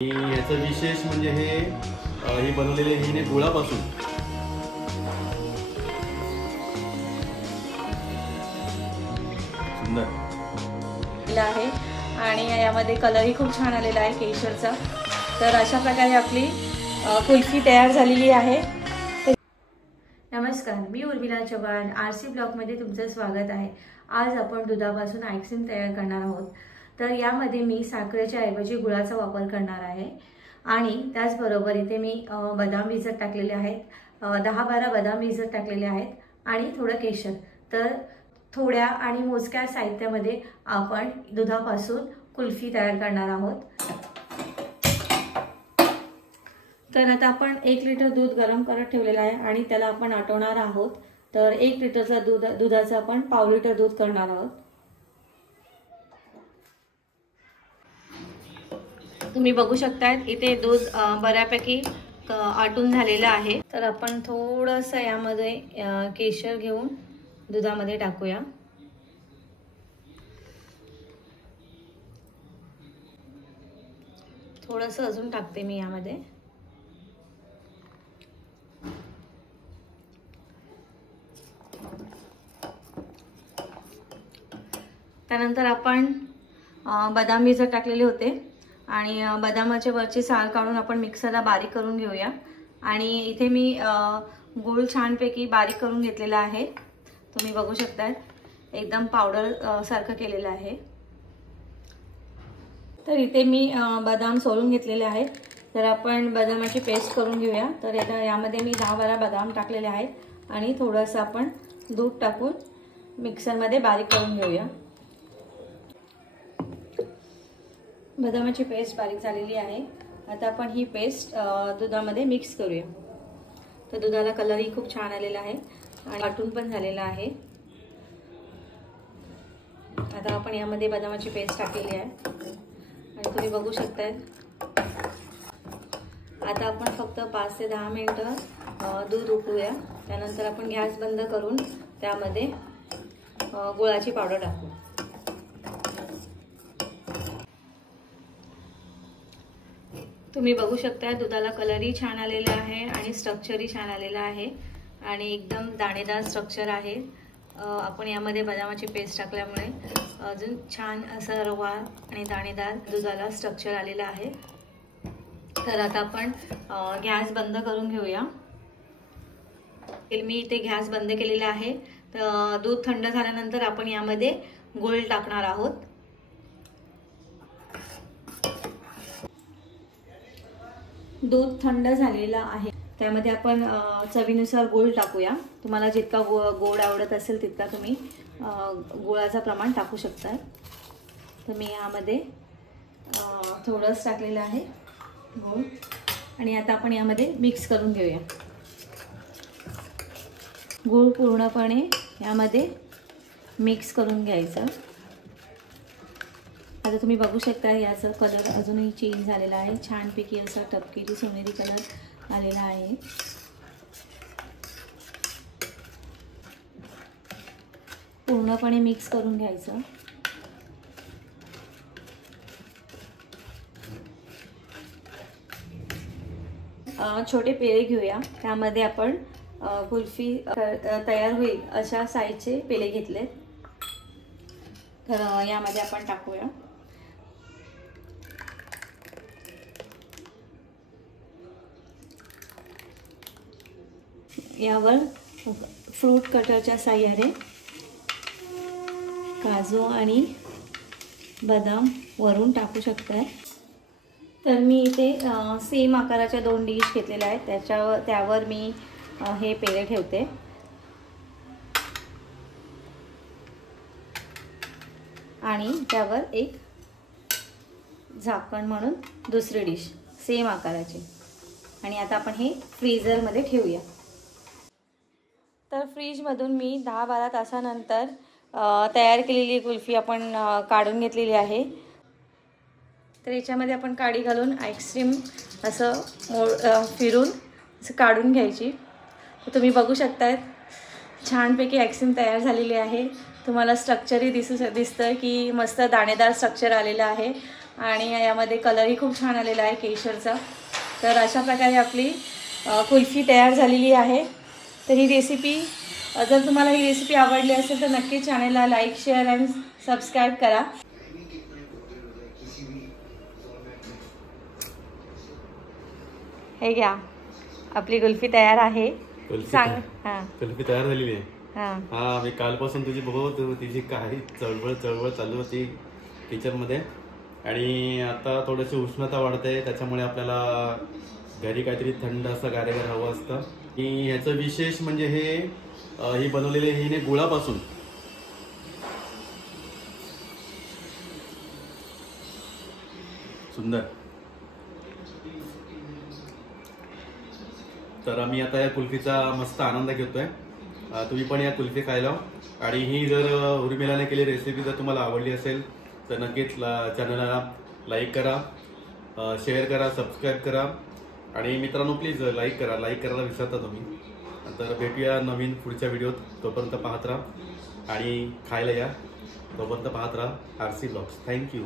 याचं विशेष म्हणजे हे बनवलेले हे गुळापासून सुंदर आहे आणि यामध्ये कलरही खूप छान आलेला आहे केशरचा। तर अशा प्रकारे आपली कुल्फी तयार झालेली आहे। नमस्कार, मी उर्मिला चव्हाण, आरसी ब्लॉगमध्ये तुमचं स्वागत आहे। आज आपण दुधापासून आईस्क्रीम तयार करणार आहोत। तर यामध्ये मी साखरेच्या ऐवजी गुळाचा वापर करणार आहे आणि त्याचबरोबर इथे मी बदाम भिजत टाकलेले आहेत, 10-12 बदाम भिजत टाकलेले आहेत आणि थोडं केशर। तर थोड्या आणि मोजक्या साहित्यामध्ये आपण दुधापासून कुल्फी तयार करणार आहोत। तर आता आपण 1 लिटर दूध गरम करत ठेवलेलं आहे आणि त्याला आपण आटवणार आहोत। तर 1 लिटरचा दुधाचं आपण पाव लिटर दूध करणार आहोत। तुम्ही बघू शकता इथे दूध बऱ्यापैकी आटून झालेलं आहे। तर आपण थोडंसं यामध्ये केशर घेऊन दुधामध्ये टाकूया। थोडंसं अजून टाकते मी यामध्ये। त्यानंतर आपण बदाम भिजत टाकलेले होते आणि बदामाच्या वरची साल काढून आपण मिक्सरला बारीक करून घेऊया। आणि इथे मी गूळ छानपैकी बारीक करून घेतलेला आहे। तुम्ही बघू शकता एकदम पावडर सारखं केलेलं आहे। तर इथे मी बदाम सोलून घेतलेले आहेत। तर आपण बदामाची पेस्ट करून घेऊया। तर यामध्ये मी 10-12 बदाम टाकलेले आहेत आणि थोडंसं आपण दूध टाकून मिक्सरमध्ये बारीक करून घेऊया। बदामाची पेस्ट बारीक झालेली आहे। आता आपण ही पेस्ट दुधामध्ये मिक्स करूया। तर दुधाला कलरही खूप छान आलेला आहे आणि आटून पण झालेला आहे। आता आपण यामध्ये बदामाची पेस्ट टाकलेली आहे आणि तुम्ही बघू शकताय। आता आपण फक्त 5 ते 10 मिनिटं दूध उकळूया। त्यानंतर आपण गॅस बंद करून त्यामध्ये गुळाची पावडर टाकू। तुम्ही बघू शकता दुधाला कलरही छान आलेला आहे आणि स्ट्रक्चरही छान आलेला आहे आणि एकदम दाणेदार स्ट्रक्चर आहे। आपण यामध्ये बदामाची पेस्ट टाकल्यामुळे अजून छान असा रवा आणि दाणेदार दुधाला स्ट्रक्चर आलेला आहे। तर आता आपण गॅस बंद करून घेऊया। मी इथे गॅस बंद केलेला आहे। तर दूध थंड झाल्यानंतर आपण यामध्ये गूळ टाकणार आहोत। दूध थंड झालेला आहे, त्यामध्ये आपण चवीनुसार गूळ टाकूया। तुम्हाला जितका गोड आवडत असेल तितका तुम्ही गुळाचं प्रमाण टाकू शकता। तर मी यामध्ये थोडंच टाकलेलं आहे गूळ आणि आता आपण यामध्ये मिक्स करून घेऊया। गूळ पूर्णपणे यामध्ये मिक्स करून घ्यायचं। आता तुम्ही बघू शकता याचा कलर अजूनही चेंज झालेला आहे। छानपैकी असा तपकिरी सोनेरी कलर आलेला आहे। पूर्णपणे मिक्स करून घ्यायचं। छोटे पेले घेऊया। त्यामध्ये आपण कुल्फी तयार होईल अशा साईजचे पेले घेतले। तर यामध्ये आपण टाकूया। यावर फ्रूट कटरच्या साहाय्याने काजू आणि बदाम वरून टाकू शकताय। तर मी इथे सेम आकाराच्या 2 डिश घेतलेल्या आहेत। त्यावर मी हे पेले ठेवते आणि त्यावर एक झाकण म्हणून दुसरी डिश सेम आकाराची। आणि आता आपण हे फ्रीजरमध्ये ठेवूया। तर फ्रीजमधून मी 10-12 तासानंतर तयार केलेली कुल्फी आपण काढून घेतलेली आहे। तर याच्यामध्ये आपण काडी घालून आईस्क्रीम असं फिरून असं काढून घ्यायची। तर तुम्ही बघू शकता छानपैकी आईस्क्रीम तयार झालेली आहे। तुम्हाला स्ट्रक्चरही दिसतं की मस्त दाणेदार स्ट्रक्चर आलेलं आहे आणि यामध्ये कलरही खूप छान आलेला आहे केशरचा. तर अशा प्रकारे आपली कुल्फी तयार झालेली आहे. तर ही रेसिपी जर तुम्हाला ही रेसिपी आवडली असेल तर नक्की चॅनलला लाईक, शेअर आणि सबस्क्राईब करा. हे घ्या, आपली कुल्फी तयार आहे. सांग. हां, कुल्फी तयार झालेली आहे. हां हा, मी कालपासून तुझी बहुत तिची काही चळवळ चालू होती किचनमध्ये. आणि आता थोडीशी उष्णता वाढते, त्याच्यामुळे आपल्याला घरी काहीतरी थंड असं गारेगार हवं असतं. आणि ह्याचं विशेष म्हणजे ही बनवलेली हिने गुळापासून. सुंदर. तर आम्ही आता या कुल्फीचा मस्त आनंद घेतोय. तुम्ही पण या कुल्फी खायला. आणि ही जर उर्मिलाने केली रेसिपी जर तुम्हाला आवडली असेल तर नक्कीच चॅनलला लाईक करा, शेअर करा, सबस्क्राईब करा. आणि मित्रांनो प्लीज लाईक करायला विसरता तुम्ही. तर भेटूया नवीन पुढच्या व्हिडिओत. तोपर्यंत पाहत राहा आणि खायला या. तोपर्यंत पाहत राहा RC ब्लॉग्स. थँक्यू.